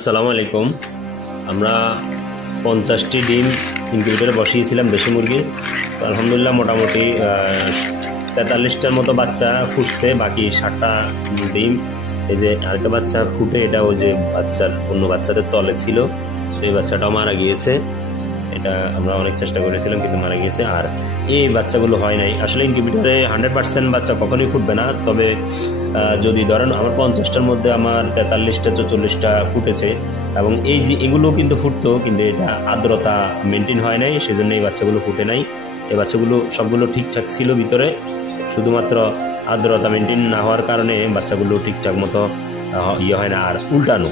আসসালামু আলাইকুম। আমরা 50টি ডিম ইনকিউবেটরে বসিয়েছিলাম দেশি মুরগির। তো আলহামদুলিল্লাহ মোটামুটি 43টার মতো বাচ্চা ফুটছে, বাকি 60টা ডিম। এই যে আরেকটা বাচ্চা ফুটে, এটা ওই যে অন্য বাচ্চাদের তলে ছিল, এই বাচ্চাটাও মারা গিয়েছে। এটা আমরা অনেক চেষ্টা করেছিলাম কিন্তু মারা গিয়েছে। আর এই বাচ্চাগুলো হয় নাই। আসলে ইনকিউবেটরে 100% বাচ্চা কখনোই ফুটবে না। তবে যদি ধরেন আমার 50টার মধ্যে আমার 43টা 44টা ফুটেছে, এবং এই যে এগুলো কিন্তু ফুটতো, কিন্তু এটা আর্দ্রতা মেনটেন হয় নাই, সেজন্য এই বাচ্চাগুলো ফুটে নাই। এই বাচ্চাগুলো সবগুলো ঠিকঠাক ছিল ভিতরে, শুধুমাত্র আর্দ্রতা মেনটেন না হওয়ার কারণে বাচ্চাগুলো ঠিকঠাক মতো হয় না। আর উল্টানো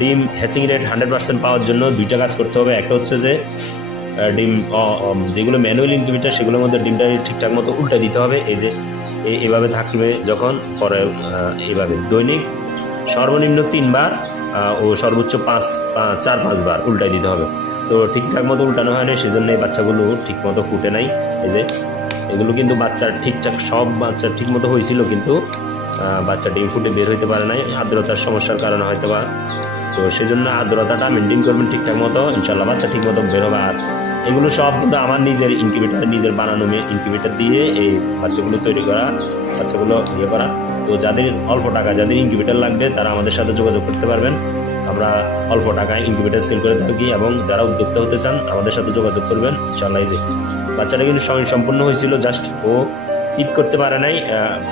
ডিম হ্যাচিং রেট 100% পাওয়ার জন্য দুইটা কাজ করতে হবে। একটা হচ্ছে যে ডিম যেগুলো ম্যানুয়াল ইনকিউবেটর সেগুলোর মধ্যে ডিমটা ঠিকঠাক মতো উল্টে দিতে হবে। এই যে এভাবে থাকবে যখন, পরে এইভাবে দৈনিক সর্বনিম্ন 3 বার ও সর্বোচ্চ 4-5 বার উল্টাই দিতে হবে। তো ঠিকঠাক মতো উল্টানো হয় না, সেজন্য এই বাচ্চাগুলো ঠিক মতো ফুটে নাই। এই যে এগুলো কিন্তু বাচ্চার ঠিকঠাক, সব বাচ্চার ঠিক মতো হয়েছিল, কিন্তু বাচ্চা ডিম ফুটে বের হইতে পারে নাই আর্দ্রতার সমস্যার কারণে হয়তো বা। তো সেজন্য আর্দ্রতাটা মেনটেন করবেন ঠিকঠাক মতো, ইনশাল্লাহ বাচ্চা ঠিক মতো বের হবে। আর এগুলো সব কিন্তু আমার নিজের ইনকিউবেটার, নিজের বানানো ইনকিউবেটার দিয়ে এই বাচ্চাগুলো তৈরি করা, বাচ্চাগুলো করা। তো যাদের অল্প টাকা, যাদের ইনকিউবেটার লাগবে, তারা আমাদের সাথে যোগাযোগ করতে পারবেন। আমরা অল্প টাকায় ইনকিউবেটার সেল করে থাকি, এবং যারা উদ্যোক্তা হতে চান আমাদের সাথে যোগাযোগ করবেন ইনশাল্লাহ। এই যে বাচ্চাটা কিন্তু সম্পূর্ণ হয়েছিল, জাস্ট ও ঈদ করতে পারে নাই।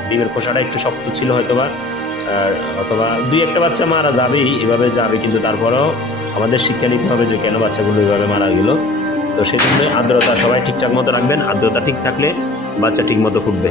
ডিমের খোসাটা একটু শক্ত ছিল হয়তোবা, অথবা 2-1টা বাচ্চা মারা যাবেই, এভাবে যাবে। কিন্তু তারপরেও আমাদের শিক্ষা নিতে হবে যে কেন বাচ্চাগুলো এভাবে মারা গেল। তো সেজন্য আর্দ্রতা সবাই ঠিকঠাক মতো রাখবেন। আর্দ্রতা ঠিক থাকলে বাচ্চা ঠিক মতো ফুটবে।